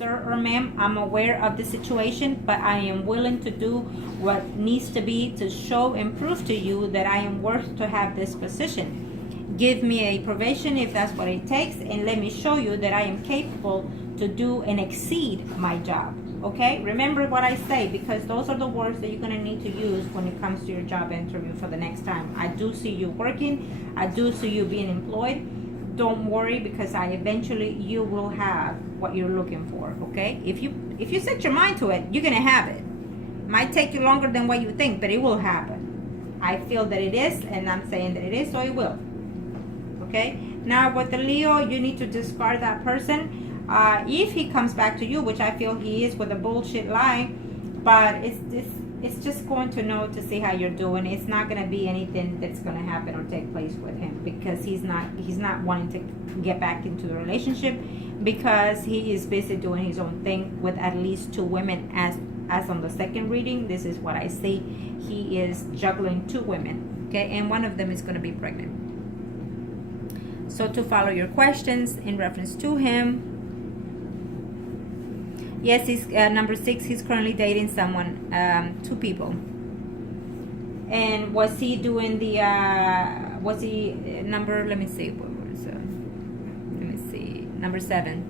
sir or ma'am, I'm aware of the situation, but I am willing to do what needs to be to show and prove to you that I am worth to have this position. Give me a probation if that's what it takes, and let me show you that I am capable to do and exceed my job. Okay, remember what I say, because those are the words that you're going to need to use when it comes to your job interview for the next time. I do see you working. I do see you being employed. Don't worry, because you will have what you're looking for. Okay, if you set your mind to it, you're going to have it. Might take you longer than what you think, but it will happen. I feel that it is, and I'm saying that it is, so it will. Okay, now with the Leo, you need to discard that person. If he comes back to you, which I feel he is with a bullshit lie, but it's just going to know to see how you're doing. It's not going to be anything that's going to happen or take place with him, because he's not wanting to get back into the relationship, because he is busy doing his own thing with at least 2 women. As on the second reading, this is what I see. He is juggling 2 women, okay, and one of them is going to be pregnant. So to follow your questions in reference to him, yes, he's number 6. He's currently dating someone, 2 people. And was he doing the? Was he number? Let me see. What was? Let me see. Number 7.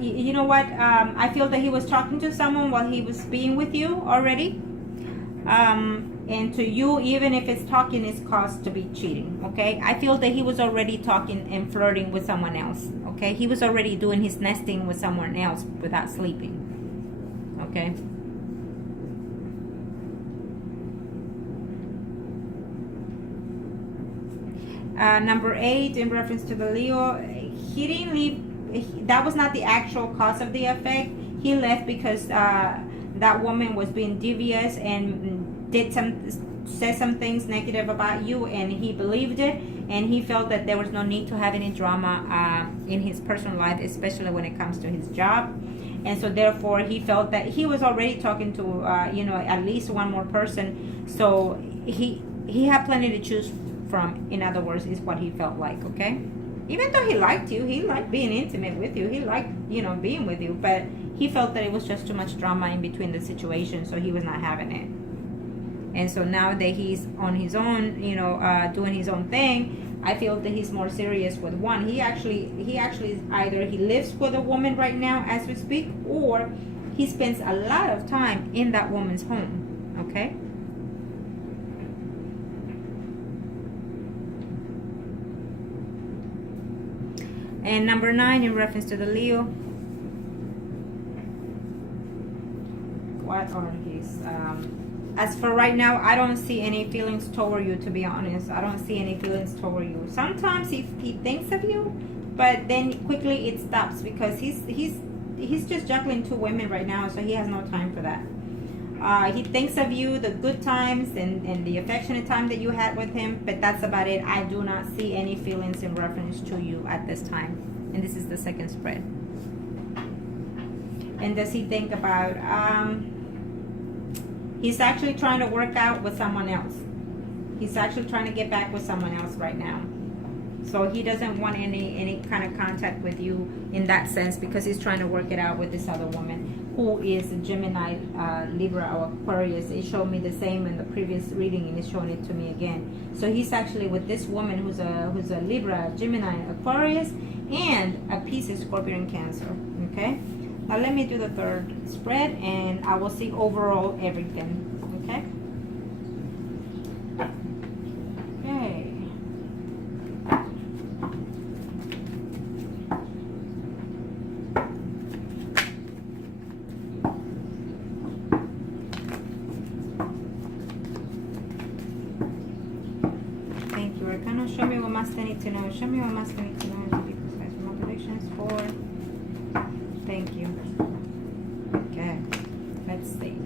You know what? I feel that he was talking to someone while he was being with you already. And to you, even if it's talking is caused to be cheating, okay? I feel that he was already talking and flirting with someone else, okay? He was already doing his nesting with someone else without sleeping, okay? Number 8, in reference to the Leo, he didn't leave. That was not the actual cause of the effect. He left because that woman was being devious and said some things negative about you, and he believed it, and he felt that there was no need to have any drama in his personal life, especially when it comes to his job. And so therefore he felt that he was already talking to at least one more person, so he had plenty to choose from. In other words, is what he felt like. Okay, even though he liked you, he liked being intimate with you, he liked being with you, but he felt that it was just too much drama in between the situation, so he was not having it. And so now that he's on his own, doing his own thing, I feel that he's more serious with one. He actually either he lives with a woman right now as we speak, or he spends a lot of time in that woman's home. Okay. And number 9, in reference to the Leo, what are his as for right now, I don't see any feelings toward you, to be honest. I don't see any feelings toward you. Sometimes he thinks of you, but then quickly it stops, because he's just juggling 2 women right now, so he has no time for that. He thinks of you, the good times and the affectionate time that you had with him, but that's about it. I do not see any feelings in reference to you at this time. And this is the second spread. And does he think about he's actually trying to work out with someone else. He's actually trying to get back with someone else right now. So he doesn't want any kind of contact with you in that sense, because he's trying to work it out with this other woman who is a Gemini, Libra, or Aquarius. It showed me the same in the previous reading, and it's showing it to me again. So he's actually with this woman who's a Libra, Gemini, Aquarius, and a Pisces, Scorpio, and Cancer. Okay. Now let me do the third spread, and I will see overall everything. Okay. Okay. Thank you, Arcana. Show me what must I need to know. Show me what must I need to know to be precise. My predictions for. Thank you. Okay, let's see.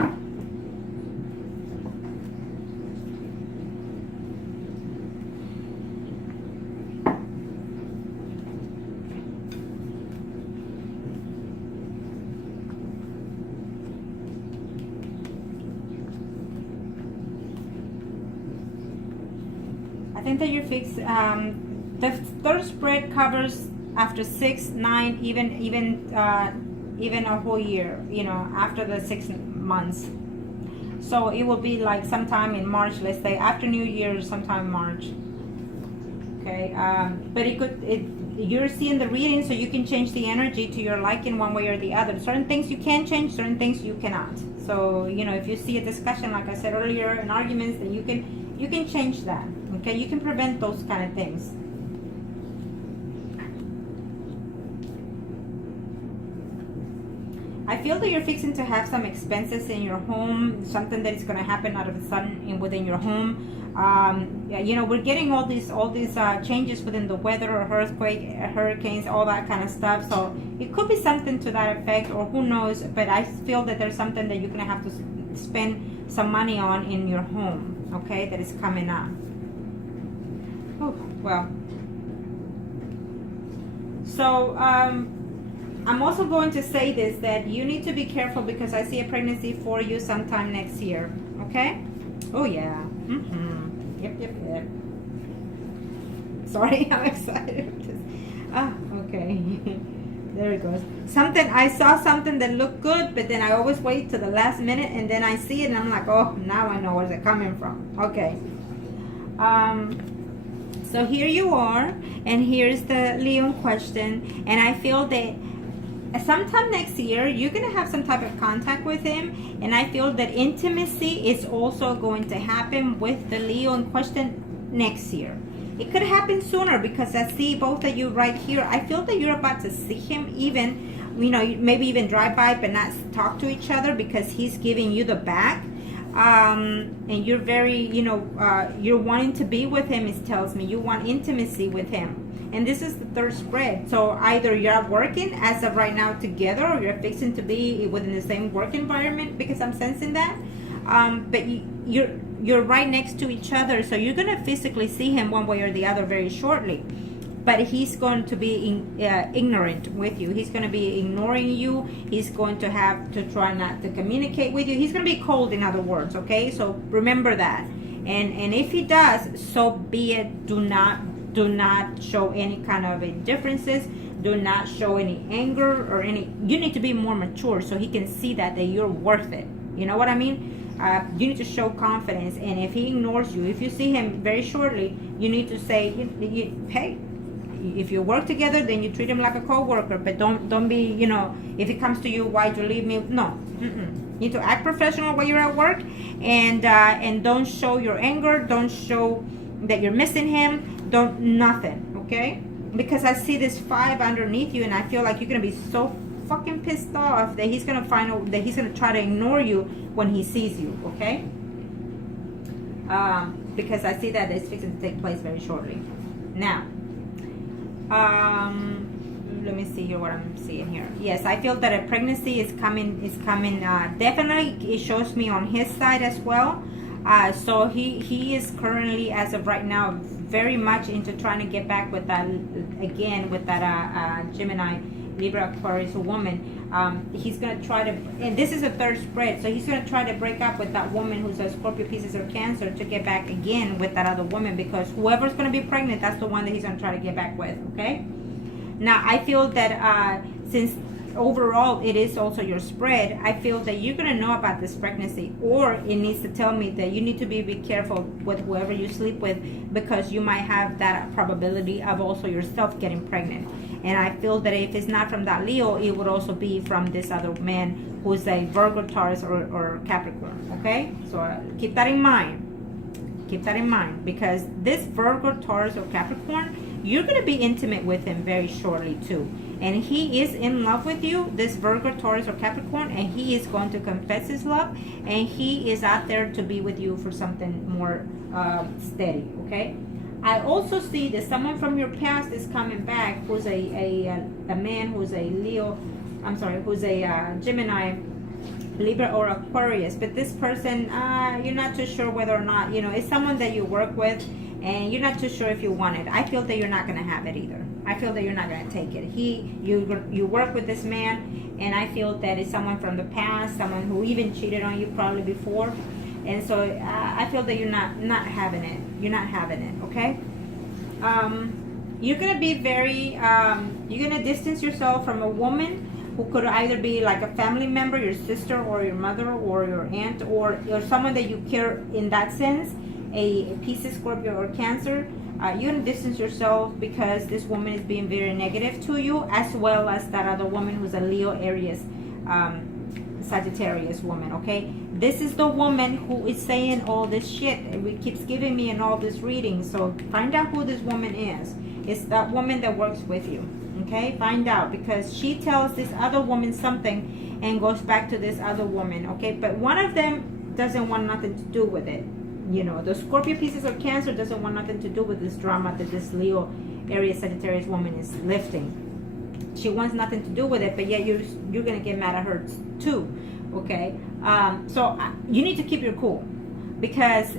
I think that you're fixed. The third spread covers after 6, 9, even a whole year, you know, after the 6 months. So it will be like sometime in March, let's say after New Year, sometime in March. Okay, but you're seeing the reading, so you can change the energy to your liking one way or the other. Certain things you can change, certain things you cannot. So, you know, if you see a discussion, like I said earlier, an arguments, then you can change that. Okay, you can prevent those kind of things. I feel that you're fixing to have some expenses in your home, something that is going to happen out of the sudden within your home. You know, we're getting all these changes within the weather, or earthquake, hurricanes, all that kind of stuff. So it could be something to that effect, or who knows. But I feel that there's something that you're going to have to spend some money on in your home. Okay, that is coming up. Oh, well. So I'm also going to say this, that you need to be careful, because I see a pregnancy for you sometime next year. Okay? Oh yeah. Yep. Sorry, I'm excited. Okay. There it goes. I saw something that looked good, but then I always wait to the last minute, and then I see it and I'm like, oh, now I know where's it coming from. Okay. So here you are, and here's the Leo question, and I feel that sometime next year you're going to have some type of contact with him, and I feel that intimacy is also going to happen with the Leo in question next year. It could happen sooner, because I see both of you right here. I feel that you're about to see him, even, you know, maybe even drive by but not talk to each other, because he's giving you the back. And you're very, you know, you're wanting to be with him, it tells me. You want intimacy with him. And this is the third spread. So either you're working as of right now together, or you're fixing to be within the same work environment, because I'm sensing that. But you're right next to each other, so you're going to physically see him one way or the other very shortly. But he's going to be ignorant with you. He's going to be ignoring you. He's going to have to try not to communicate with you. He's going to be cold, in other words, okay? So remember that. And if he does, so be it. Do not show any kind of differences. Do not show any anger or any. You need to be more mature, so he can see that you're worth it. You know what I mean? You need to show confidence. And if he ignores you, if you see him very shortly, you need to say, hey, if you work together, then you treat him like a co-worker. But don't be, you know, if he comes to you, why'd you leave me? No. You need to act professional while you're at work, and don't show your anger. Don't show that you're missing him. Don't nothing, okay? Because I see this 5 underneath you, and I feel like you're gonna be so fucking pissed off that he's gonna find out, that he's gonna try to ignore you when he sees you, okay? Because I see that it's fixing to take place very shortly. Now, let me see here what I'm seeing here. Yes, I feel that a pregnancy is coming. Definitely, it shows me on his side as well. So he is currently, as of right now, very much into trying to get back with that again, with that Gemini, Libra, Aquarius woman. He's gonna try to, and this is a third spread, so he's gonna try to break up with that woman who's a Scorpio, Pisces, or Cancer, to get back again with that other woman, because whoever's gonna be pregnant, that's the one that he's gonna try to get back with. Okay. Now I feel that since overall it is also your spread, I feel that you're gonna know about this pregnancy, or it needs to tell me that you need to be careful with whoever you sleep with, because you might have that probability of also yourself getting pregnant. And I feel that if it's not from that Leo, it would also be from this other man who's a Virgo, Taurus, or Capricorn. Okay, so keep that in mind. Keep that in mind, because this Virgo, Taurus, or Capricorn, you're going to be intimate with him very shortly too. And he is in love with you, this Virgo, Taurus, or Capricorn, and he is going to confess his love, and he is out there to be with you for something more steady. Okay. I also see that someone from your past is coming back, who's a man who's a Leo, who's a Gemini, Libra, or Aquarius. But this person, you're not too sure whether or not, you know, it's someone that you work with, and you're not too sure if you want it. I feel that you're not going to have it either. I feel that you're not going to take it. You work with this man, and I feel that it's someone from the past, someone who even cheated on you probably before. And so I feel that you're not having it. You're not having it, okay? you're gonna be very, you're gonna distance yourself from a woman who could either be like a family member, your sister or your mother or your aunt, or someone that you care in that sense, a Pisces, Scorpio, or Cancer. You're gonna distance yourself because this woman is being very negative to you, as well as that other woman who's a Leo, Aries, Sagittarius woman. Okay, this is the woman who is saying all this shit and it keeps giving me in all this reading. So find out who this woman is. It's that woman that works with you. Okay, find out, because she tells this other woman something and goes back to this other woman. Okay, but one of them doesn't want nothing to do with it. You know, the Scorpio, Pisces, or Cancer doesn't want nothing to do with this drama that this Leo, Aries, Sagittarius woman is lifting. She wants nothing to do with it, but yet you're gonna get mad at her too. Okay, so you need to keep your cool, because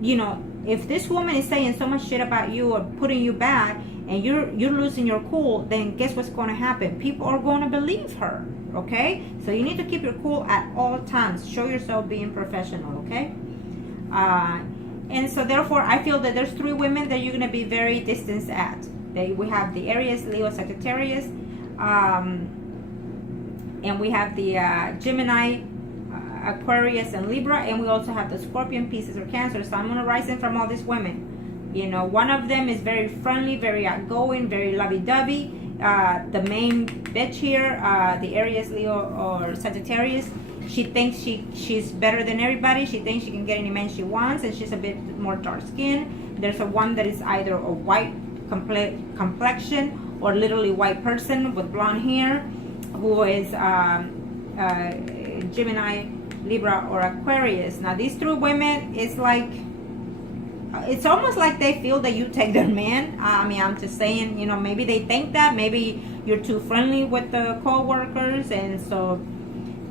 you know, if this woman is saying so much shit about you or putting you back, and you're losing your cool, then guess what's going to happen? People are going to believe her. Okay, so you need to keep your cool at all times. Show yourself being professional. Okay. And so therefore I feel that there's 3 women that you're going to be very distant at. We have the Aries, Leo, Sagittarius, and we have the Gemini, Aquarius, and Libra, and we also have the Scorpion, Pisces, or Cancer. So I'm going to rise in from all these women. You know, one of them is very friendly, very outgoing, very lovey-dovey. The main bitch here, the Aries, Leo, or Sagittarius, she thinks she's better than everybody. She thinks she can get any man she wants, and she's a bit more dark-skinned. There's a one that is either a white complexion or literally white person with blonde hair, who is Gemini, Libra, or Aquarius. Now, these 3 women, it's almost like they feel that you take their man. I mean, I'm just saying, you know, maybe they think that. Maybe you're too friendly with the co-workers, and so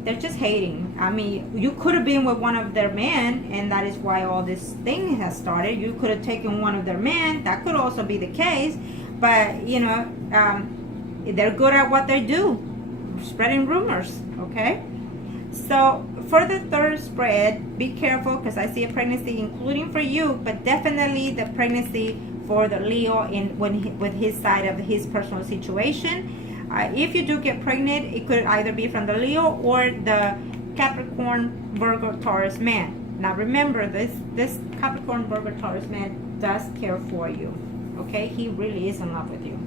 they're just hating. I mean, you could have been with one of their men, and that is why all this thing has started. You could have taken one of their men. That could also be the case. But, you know, they're good at what they do, spreading rumors, okay? So for the third spread, be careful, because I see a pregnancy including for you, but definitely the pregnancy for the Leo with his side of his personal situation. If you do get pregnant, it could either be from the Leo or the Capricorn, Virgo, Taurus man. Now remember, this Capricorn, Virgo, Taurus man does care for you. Okay, he really is in love with you.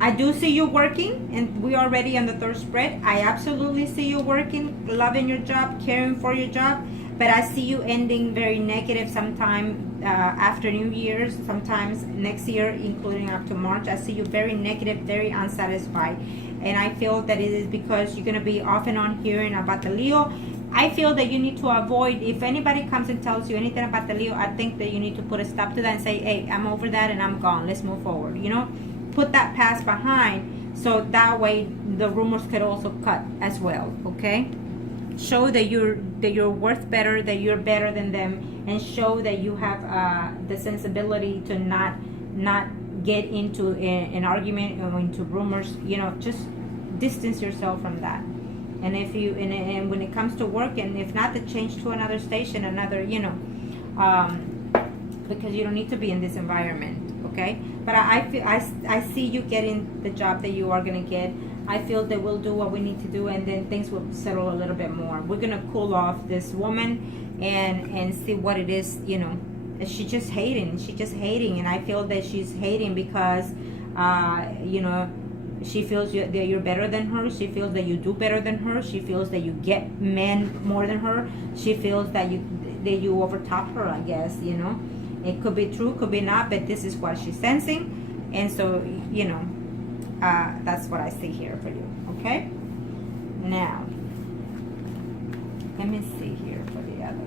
I do see you working, and we are already on the third spread. I absolutely see you working, loving your job, caring for your job, but I see you ending very negative sometime after New Year's, sometimes next year, including up to March. I see you very negative, very unsatisfied, and I feel that it is because you're going to be off and on hearing about the Leo. I feel that you need to avoid, if anybody comes and tells you anything about the Leo, I think that you need to put a stop to that and say, hey, I'm over that and I'm gone. Let's move forward, you know? Put that past behind, so that way the rumors could also cut as well, okay? Show that you're worth better, that you're better than them, and show that you have the sensibility to not get into an argument or into rumors. You know, just distance yourself from that. And if you and when it comes to work, and if not, to change to another station, another, you know, because you don't need to be in this environment. Okay, but I see you getting the job that you are gonna get. I feel that we'll do what we need to do, and then things will settle a little bit more. We're gonna cool off this woman and see what it is. You know, she's just hating. And I feel that she's hating because, you know, she feels that you're better than her. She feels that you do better than her. She feels that you get men more than her. She feels that you overtop her, I guess, you know. It could be true, could be not, but this is what she's sensing. And so, you know, that's what I see here for you, okay? Now, let me see here for the other.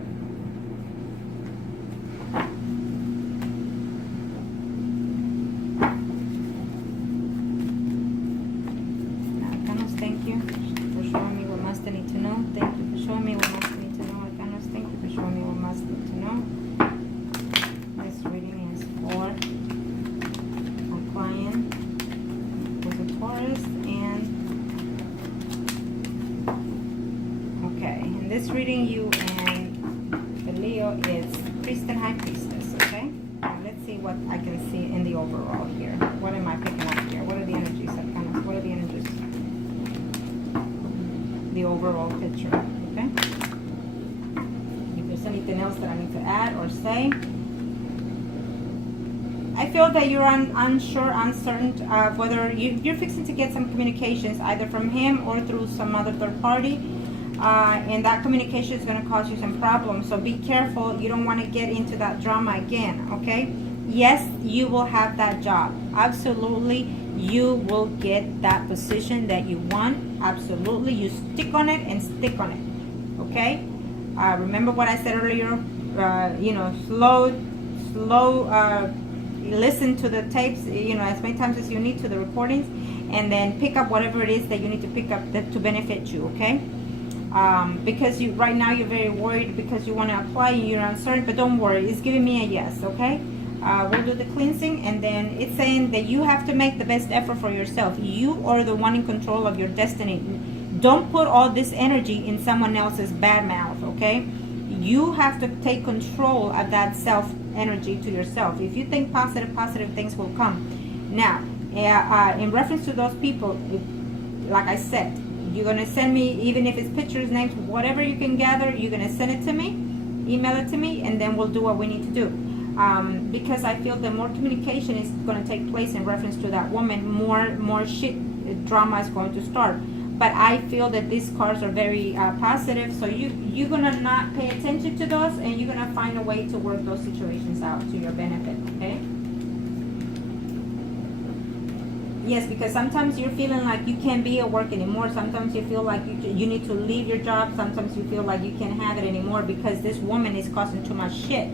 Arcanos, thank you for showing me what must I need to know. Thank you for showing me what must I need to know. Arcanos, thank you for showing me what must I need to know. This reading is for a client with a Taurus, and okay, in this reading, you and the Leo is Priest and High Priestess, okay? overall here? What am I picking up here? What are the energies? What are the energies? The overall picture, okay? If there's anything else that I need to add or say. I feel that you're unsure, uncertain of whether you're fixing to get some communications either from him or through some other third party. And that communication is going to cause you some problems. So be careful. You don't want to get into that drama again, okay? Yes, you will have that job. Absolutely, you will get that position that you want. Absolutely. You stick on it and stick on it, okay? Remember what I said earlier, you know, slow, listen to the tapes, you know, as many times as you need to the recordings, and then pick up whatever it is that you need to pick up to benefit you, okay? Because right now you're very worried because you want to apply and you're uncertain, but don't worry, it's giving me a yes, okay? We'll do the cleansing, and then it's saying that you have to make the best effort for yourself. You are the one in control of your destiny. Don't put all this energy in someone else's bad mouth, okay? You have to take control of that self energy to yourself. If you think positive things will come. Now, in reference to those people, like I said, you're going to send me, even if it's pictures, names, whatever you can gather, you're going to send it to me, email it to me, and then we'll do what we need to do. Because I feel that more communication is going to take place in reference to that woman, more shit drama is going to start. But I feel that these cards are very positive, so you're going to not pay attention to those, and you're going to find a way to work those situations out to your benefit, okay? Yes, because sometimes you're feeling like you can't be at work anymore. Sometimes you feel like you need to leave your job. Sometimes you feel like you can't have it anymore because this woman is causing too much shit.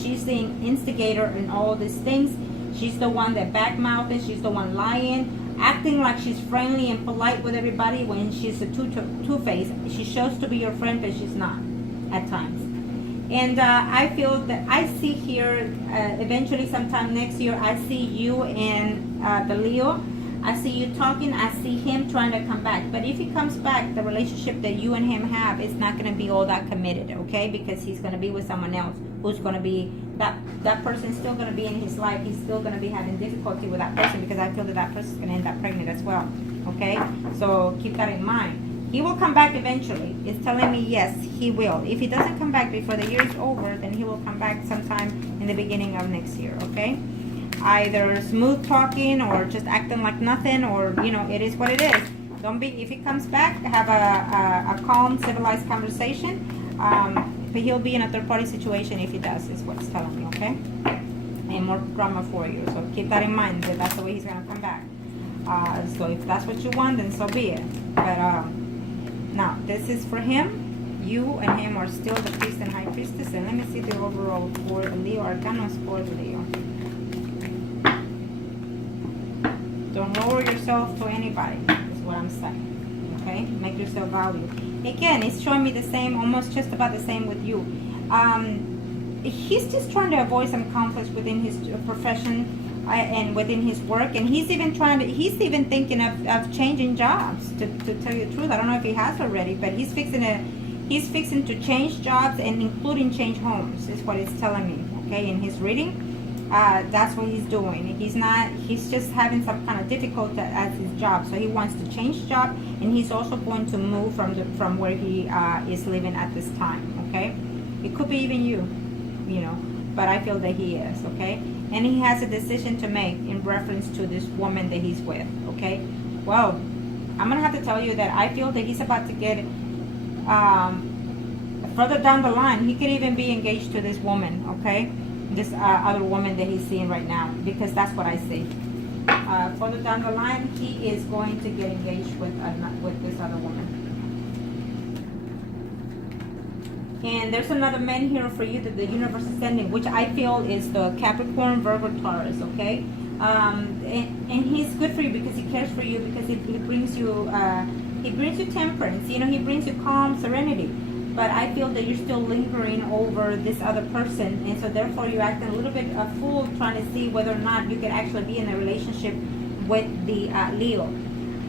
She's the instigator in all these things. She's the one that backmouthing. She's the one lying. Acting like she's friendly and polite with everybody when she's a two-faced. She shows to be your friend, but she's not at times. And I feel that I see here, eventually sometime next year, I see you and the Leo. I see you talking. I see him trying to come back. But if he comes back, the relationship that you and him have is not going to be all that committed, okay? Because he's going to be with someone else who's going to be, that person's still going to be in his life. He's still going to be having difficulty with that person because I feel that that person's going to end up pregnant as well, okay? So keep that in mind. He will come back eventually. It's telling me yes, he will. If he doesn't come back before the year is over, then he will come back sometime in the beginning of next year, okay? Either smooth talking or just acting like nothing, or, you know, it is what it is. Don't be, if he comes back, have a calm, civilized conversation. But he'll be in a third party situation if he does, is what it's telling me, okay? And more drama for you. So keep that in mind, that that's the way he's going to come back. So if that's what you want, then so be it. But now, this is for him. You and him are still the priest and high priestess. And let me see the overall for Leo, Arcanos for Leo. Don't lower yourself to anybody, is what I'm saying, okay? Make yourself valued. Again, it's showing me the same, almost just about the same with you. He's just trying to avoid some conflicts within his profession and within his work, and he's even thinking of changing jobs, to tell you the truth. I don't know if he has already, but he's fixing to change jobs and including change homes, is what it's telling me, okay, in his reading. That's what he's doing. He's just having some kind of difficulty at his job. So he wants to change job, and he's also going to move from where he is living at this time, okay? It could be even you know, but I feel that he is, okay? And he has a decision to make in reference to this woman that he's with, okay? Well, I'm going to have to tell you that I feel that he's about to get further down the line. He could even be engaged to this woman, okay? This other woman that he's seeing right now, because that's what I see. Further down the line, he is going to get engaged with this other woman. And there's another man here for you that the universe is sending, which I feel is the Capricorn, Virgo, Taurus, okay? And he's good for you because he cares for you, because he brings you temperance, you know, he brings you calm, serenity. But I feel that you're still lingering over this other person, and so therefore you're acting a little bit a fool, trying to see whether or not you can actually be in a relationship with the Leo.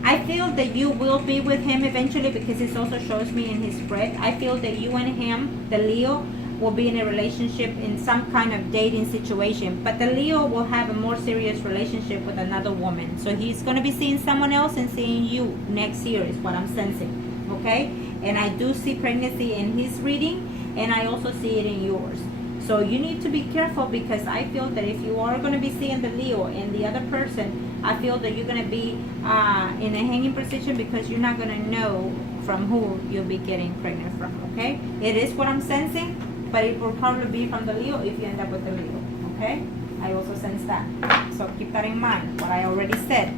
I feel that you will be with him eventually, because this also shows me in his spread. I feel that you and him, the Leo, will be in a relationship, in some kind of dating situation. But the Leo will have a more serious relationship with another woman. So he's going to be seeing someone else and seeing you next year is what I'm sensing. Okay? And I do see pregnancy in his reading, and I also see it in yours. So you need to be careful, because I feel that if you are going to be seeing the Leo and the other person, I feel that you're going to be in a hanging position, because you're not going to know from who you'll be getting pregnant from, okay? It is what I'm sensing, but it will probably be from the Leo if you end up with the Leo, okay? I also sense that. So keep that in mind, what I already said.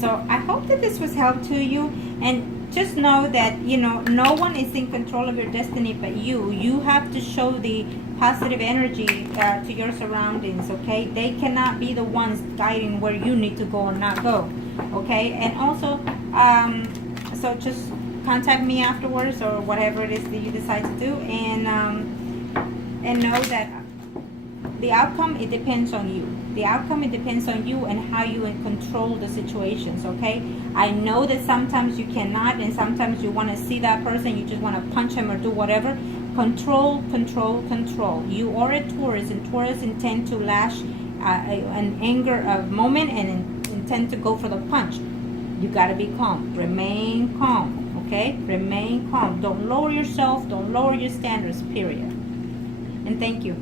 So I hope that this was help to you, and just know that, you know, no one is in control of your destiny but you. You have to show the positive energy to your surroundings, okay? They cannot be the ones guiding where you need to go or not go, okay? And also, so just contact me afterwards, or whatever it is that you decide to do, and know that the outcome, it depends on you. The outcome, it depends on you and how you control the situations, okay? I know that sometimes you cannot, and sometimes you want to see that person, you just want to punch him or do whatever. Control, control, control. You are a Taurus, and Taurus intend to lash an anger moment and intend to go for the punch. You got to be calm. Remain calm, okay? Remain calm. Don't lower yourself. Don't lower your standards, period. And thank you.